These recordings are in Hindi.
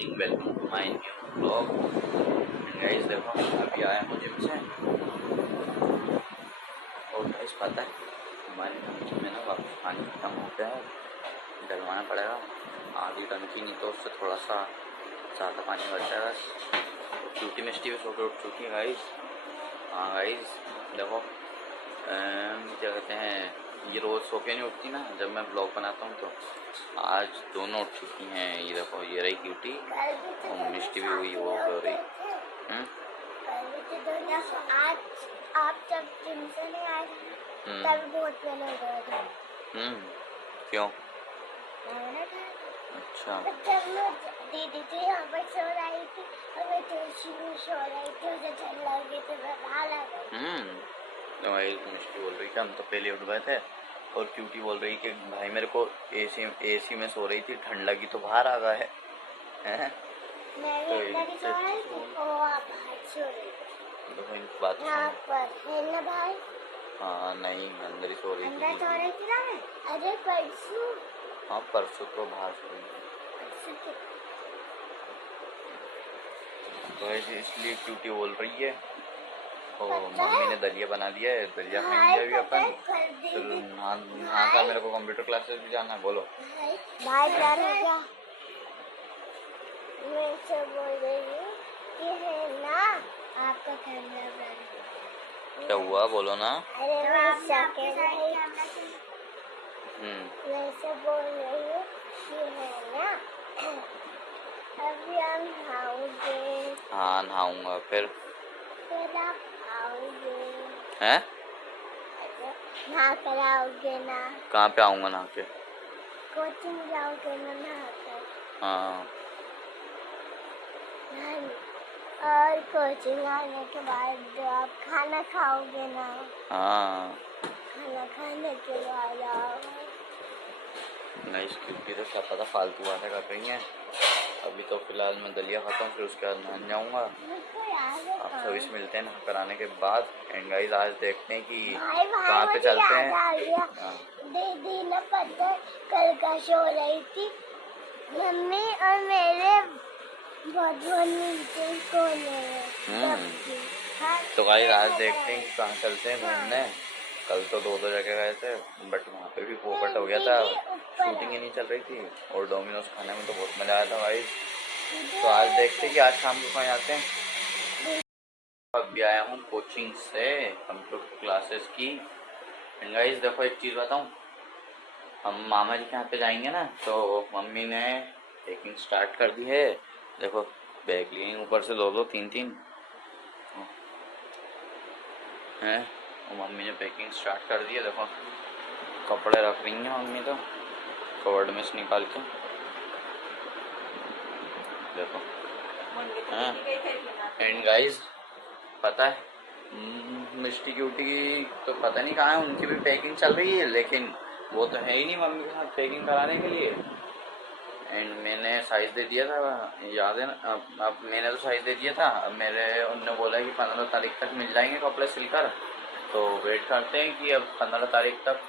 Morning, welcome to my new blog. Guys देखो अभी आया हूँ जिम से और गाइस पता है हमारे टंकी में ना वापस पानी खत्म हो गया है, डलवाना पड़ेगा आधी टंकी, नहीं तो उससे थोड़ा सा ज़्यादा पानी बच जाएगा। क्यूटी मिस्टी भी सो के उठ चुकी है गाइस। हाँ गाइस देखो क्या कहते हैं, ये रोज़ सो के नहीं उठती ना जब मैं ब्लॉग बनाता हूँ, तो आज दोनों उठ चुकी हैं। ये देखो ये रही क्यूटी और मिस्टी भी हुई वो हो रही। आज आप जब जिम से नहीं आए तब बहुत पहले हो गया था। क्यों? अच्छा जब मैं दीदी थी यहाँ पर सो रही थी और मैं तुलसी में सो रही थी, मुझे ठंड लग गई तो मैं बाहर आ गई। तो मिस्टी बोल रही कि हम तो पहले उठ गए थे और क्यूटी बोल रही कि भाई मेरे को एसी में सो रही थी, ठंड लगी तो बाहर आ गए हैं। मैं भी अंदर ही सो रही थी और आप बाहर सो रही थी। देखो इन बात यहाँ पर है ना भाई? हाँ नहीं अंदर ही सो रही थी। अंदर सो रही थी ना मैं? अरे परसों। हाँ परसों तो बाहर सो रही थी तो ऐसे इसलिए क्यूटी बोल रही है। और मम्मी ने दलिया बना दिया है, दलिया खाएंगे अभी अपन। चलो नहा का मेरे को कंप्यूटर क्लासेस भी जाना है। बोलो भाई प्लान हो गया। मैं से बोल रही हूँ कि है ना आपका कैमरा प्लान। क्या हुआ बोलो ना। अरे मैं से बोल रही हूँ कि है ना अभी हम नहाओगे। हाँ नहाऊंगा फिर आप आओगे हैं? नहा कर आओगे ना? कहाँ पे आऊँगा नहा के? कोचिंग जाओगे ना नहा कर? हाँ और कोचिंग आने के बाद आप खाना खाओगे ना? हाँ खाना खाने के बाद आओगे। नहीं क्योंकि तो क्या पता फालतू बातें कर रही हैं। अभी तो फिलहाल मैं दलिया खाता हूँ, फिर उसके बाद नहाने जाऊँगा। आप सभी से मिलते हैं नहा कर आने के बाद। एंड गाइस आज देखते हैं कि कहाँ पे चलते हैं। दीदी ने पता कल का शो रही थी, मम्मी और मेरे बहुत नीचे कोने में। तो गाइस आज देखते हैं कि कहाँ चलते हैं घूमने। कल तो दो जगह गए थे बट वहाँ पे भी पोपट हो गया था, शूटिंग ही नहीं चल रही थी और डोमिनोज खाने में तो बहुत मज़ा आया था भाई। तो आज देखते हैं कि आज शाम को कहाँ जाते हैं। अभी आया हूँ कोचिंग से कंप्यूटर क्लासेस की। एंड गाइस देखो एक चीज़ बताऊँ, हम मामा जी के यहाँ पे जाएंगे ना तो मम्मी ने पैकिंग स्टार्ट कर दी है। देखो बैग लिए ऊपर से दो तीन हैं और मम्मी ने पैकिंग स्टार्ट कर दी है। देखो कपड़े रख रही हैं मम्मी तो कवर्ड में से निकाल के। देखो हाँ एंड गाइस पता है मिस्टी क्यूटी की तो पता नहीं कहाँ है, उनकी भी पैकिंग चल रही है लेकिन वो तो है ही नहीं मम्मी के साथ पैकिंग कराने के लिए। एंड मैंने साइज़ दे दिया था, याद है ना? अब मैंने तो साइज़ दे दिया था। अब मेरे उनने बोला कि 15 तारीख तक मिल जाएंगे कपड़े सिलकर, तो वेट करते हैं कि अब 15 तारीख तक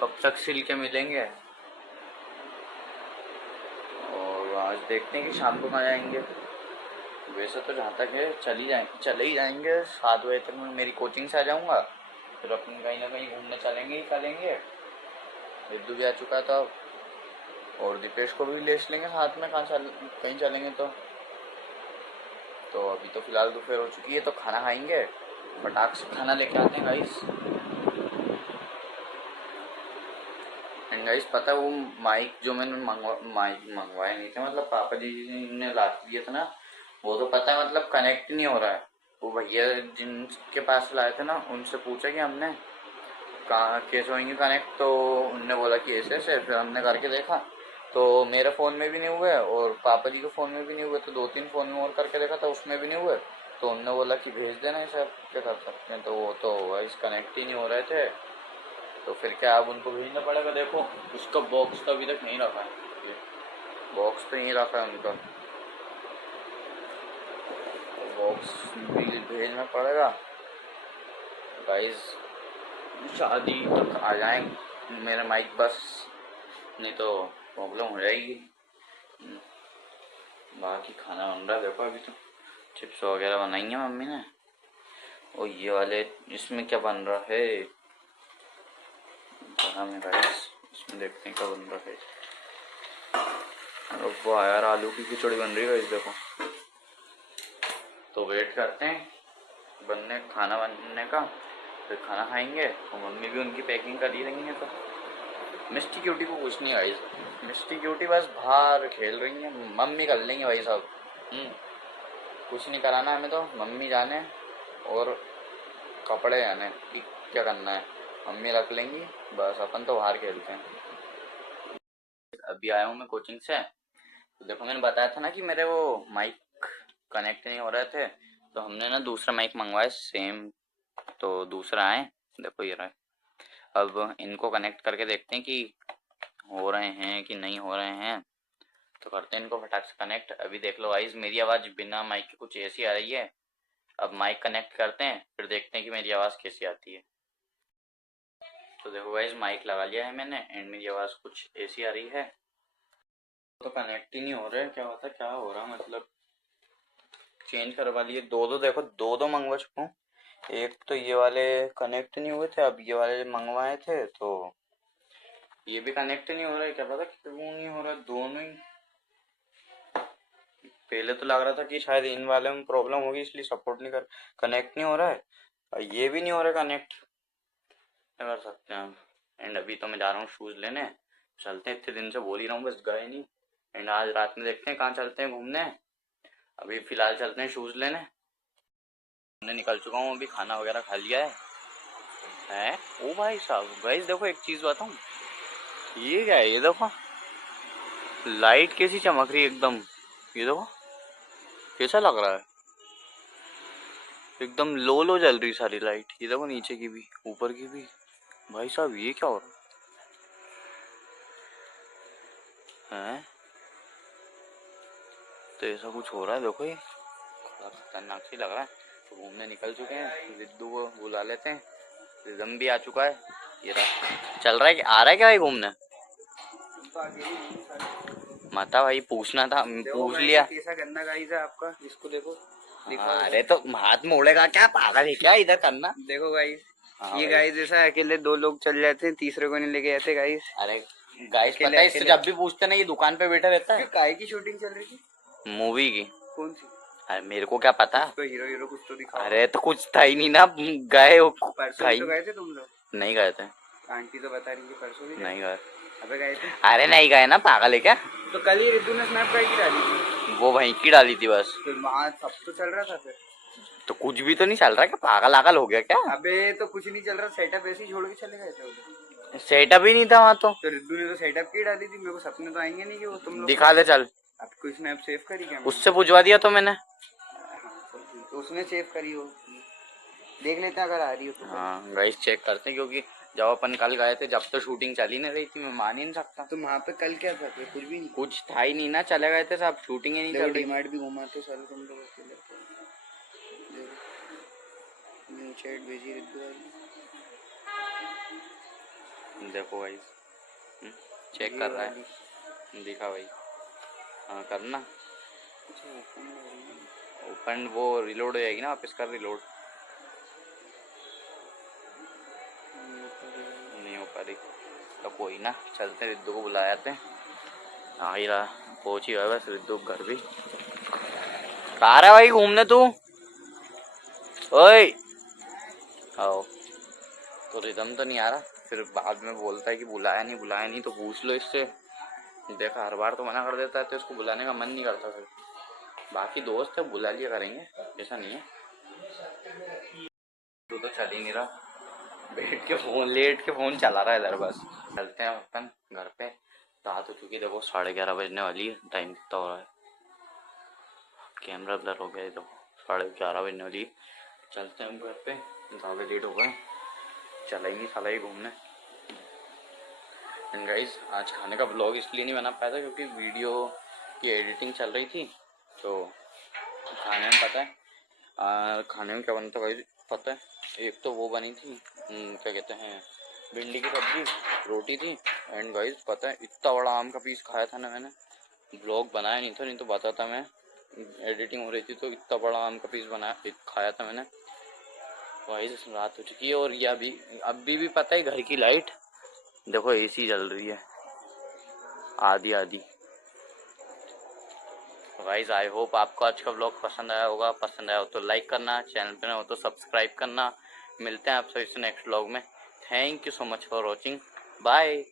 कब तक सिल के मिलेंगे। और आज देखते हैं कि शाम को कहाँ जाएंगे। वैसे तो जहाँ तक है चले ही जाएंगे 7 बजे तक मैं मेरी कोचिंग से आ जाऊँगा, फिर अपन कहीं ना कहीं घूमने चलेंगे ही चलेंगे। रिद्धू भी आ चुका था और दीपेश को भी ले लेंगे साथ में, कहीं चलेंगे तो अभी तो फिलहाल दोपहर हो चुकी है तो खाना खाएंगे, फटाक से खाना लेके आते हैं गाइस। एंड गाइस पता है वो माइक जो मैंने मंगवाए नहीं थे, मतलब पापा जी ने लास्ट दिया था ना, वो तो पता है मतलब कनेक्ट नहीं हो रहा है। वो भैया जिनके पास लाए थे ना उनसे पूछा कि हमने कहाँ कैसे होंगे कनेक्ट, तो उनने बोला कि ऐसे ऐसे। फिर हमने करके देखा तो मेरे फ़ोन में भी नहीं हुए और पापा जी के फ़ोन में भी नहीं हुए, तो 2-3 फ़ोन में और करके देखा था उसमें भी नहीं हुए। तो उनने बोला कि भेज देना इसे, आप क्या कर सकते हैं। तो वो तो वाइस कनेक्ट ही नहीं हो रहे थे, तो फिर क्या अब उनको भेजना पड़ेगा। देखो उसका बॉक्स तो अभी तक नहीं रखा है, बॉक्स तो यहीं रखा है उनका, बॉक्स भी भेजना पड़ेगा गाइस। शादी तक आ जाए मेरा माइक बस, नहीं तो प्रॉब्लम हो जाएगी। बाकी खाना बन रहा है देखो। अभी तो चिप्स वगैरह बनाई है मम्मी ने। और ये वाले इसमें क्या बन रहा है, बना में राइस, इसमें देखते हैं क्या बन रहा है। और वो यार आलू की खिचड़ी बन रही है इस देखो। तो वेट करते हैं खाना बनने का, फिर खाना खाएंगे। और मम्मी भी उनकी पैकिंग कर ही रही है। तो मिस्टी क्यूटी को कुछ नहीं गाइस, मिस्टी क्यूटी बस बाहर खेल रही है, मम्मी कर लेंगे भाई साहब। कुछ नहीं कराना हमें, तो मम्मी जाने और कपड़े जाने कि क्या करना है, मम्मी रख लेंगी। बस अपन तो बाहर खेलते हैं। अभी आया हूँ मैं कोचिंग से। तो देखो मैंने बताया था ना कि मेरे वो माइक कनेक्ट नहीं हो रहे थे, तो हमने ना दूसरा माइक मंगवाया सेम। तो दूसरा आए, देखो ये रहा है। अब इनको कनेक्ट करके देखते हैं कि हो रहे हैं कि नहीं हो रहे हैं। तो करते हैं इनको फटाक से कनेक्ट। अभी देख लो गाइस, मेरी आवाज़ बिना माइक के कुछ ऐसी आ रही है। अब माइक कनेक्ट करते हैं, फिर देखते हैं कि मेरी आवाज़ कैसी आती है। तो देखो गाइस, माइक लगा लिया है मैंने एंड मेरी आवाज़ कुछ ऐसी आ रही है। तो कनेक्ट ही नहीं हो रहा है, क्या होता है, क्या हो रहा है मतलब। चेंज करवा लिए दो दो, देखो दो दो मंगवा चुका हूँ। एक तो ये वाले कनेक्ट नहीं हुए थे, अब ये वाले मंगवाए थे तो ये भी कनेक्ट नहीं हो रहा है। क्या पता क्यों नहीं हो रहा, दोनों ही। पहले तो लग रहा था कि शायद इन वाले में प्रॉब्लम होगी इसलिए सपोर्ट नहीं कर, कनेक्ट नहीं हो रहा है। और ये भी नहीं हो रहा कनेक्ट, क्या कर सकते हैं हम। एंड अभी तो मैं जा रहा हूँ शूज़ लेने, चलते हैं। इतने दिन से बोल ही रहा हूँ बस गए नहीं। एंड आज रात में देखते हैं कहाँ चलते हैं घूमने। अभी फिलहाल चलते हैं शूज़ लेने। मैं निकल चुका हूँ, अभी खाना वगैरह खा लिया है। ओ भाई साहब गाइस देखो, एक चीज़ बताऊँ, ये क्या है, ये देखो लाइट कैसी चमक रही है एकदम। ये देखो कैसा लग रहा है, एकदम लो लो जल रही सारी लाइट। ये देखो नीचे की भी ऊपर की भी। भाई साहब ये क्या हो रहा है, तो ऐसा कुछ हो रहा है देखो। ये बड़ा खतरनाक सी लग रहा है। तो घूमने निकल चुके हैं, रिद्दू को बुला लेते हैं। रिदम भी आ चुका है, ये रहा। चल रहा है कि आ रहा है क्या भाई घूमने। माता भाई पूछना था, पूछ लिया। कैसा गंदा गाइस है आपका, इसको देखो। हाँ, अरे तो हाथ मोड़ेगा क्या, पागल है क्या, इधर करना। देखो गाइस, हाँ ये भाई। गाइस जैसा अकेले दो लोग चल जाते हैं, तीसरे को नहीं लेके जाते गाइस। अरे गाइस अकेले- पता है, इससे अकेले- जब भी पूछते ना ये दुकान पे बैठा रहता है। काय की शूटिंग चल रही थी, मूवी की। कौन सी। अरे मेरे को क्या पता। तो हीरो हीरो कुछ तो दिखाओ। अरे तो कुछ था ही नहीं ना, गए वो परसों था भी ही तो गए थे तुम लोग। नहीं गए थे। आंटी तो बता रही थी परसों भी नहीं गए। अबे गए थे। अरे नहीं गए ना, पागल है क्या। तो कल ही रिद्धू ने स्नैप काय की डाली थी, वो वहीं की डाली थी बस। तो वहाँ सब तो चल रहा था फिर। तो कुछ भी तो नहीं चल रहा, क्या पागल आगल हो गया क्या। अबे तो कुछ नहीं चल रहा, सेटअप ऐसे ही छोड़ के चले गए थे उधर। सेटअप ही नहीं था वहाँ तो रिद्धू ने तो सेटअप की डाली थी, मेरे को सपने तो आएंगे नहीं कि वो तुम लोग दिखा दे चल। अब कोई स्नैप सेव करी क्या। उससे पूछवा दिया तो मैंने। तो उसने सेव करी हो, देख लेते हैं अगर आ रही हो तो। हाँ गाइस चेक करते हैं, क्योंकि जब अपन कल गए थे जब तो शूटिंग चली नहीं रही थी, मैं मान ही नहीं सकता। तो वहाँ पे कल क्या था फिर, कुछ भी नहीं। कुछ था ही नहीं ना, चले गए थे सब, शूटिंग ही नहीं चल रही। डीमार्ट भी घुमाते सारे तुम लोग अकेले। न्यू चैट भेजी रिद्धू वाली। देखो गाइस, चेक कर रहा है, दिखा भाई। हाँ करना। ओपन वो रिलोड हो जाएगी ना, वापस कर रिलोड। नहीं हो पा रही तो कोई ना, चलते रिद्धू को बुला जाते हैं। आ ही रहा, पहुंच ही गया बस रिद्धू घर भी। कहाँ रहा भाई घूमने तू, ओए आओ। तो रिदम तो नहीं आ रहा, फिर बाद में बोलता है कि बुलाया नहीं, तो पूछ लो इससे। देखा हर बार तो मना कर देता है, तो इसको बुलाने का मन नहीं करता फिर। बाकी दोस्त है बुला लिया करेंगे, ऐसा नहीं है। तू तो चल ही नहीं रहा, बैठ के फोन लेट के फोन चला रहा है इधर बस। चलते हैं अपन घर पे, रात हो चुकी, देखो 11:30 बजने वाली है। टाइम कितना हो रहा है, कैमरा ब्लर हो गया है, देखो 11:30 बजने वाली है। चलते हैं हम घर पे, ज़्यादा लेट हो गए, चला ही नहीं साला ही घूमने। एंड गाइस आज खाने का ब्लॉग इसलिए नहीं बना पाया था क्योंकि वीडियो की एडिटिंग चल रही थी। तो खाने में पता है खाने में क्या बना था गाइस पता है, एक तो वो बनी थी क्या कहते हैं, भिंडी की सब्जी, रोटी थी। एंड गाइस पता है इतना बड़ा आम का पीस खाया था ना मैंने, ब्लॉग बनाया नहीं था, नहीं तो बताता मैं। एडिटिंग हो रही थी तो इतना बड़ा आम का पीस बनाया खाया था मैंने। गाइस रात हो चुकी है और ये अभी भी पता है घर की लाइट देखो एसी जल रही है आधी आधी। गाइस आई होप आपको आज का व्लॉग पसंद आया होगा, पसंद आया हो तो लाइक करना, चैनल पे न हो तो सब्सक्राइब करना। मिलते हैं आपसे इस नेक्स्ट व्लॉग में। Thank you so much for watching, bye.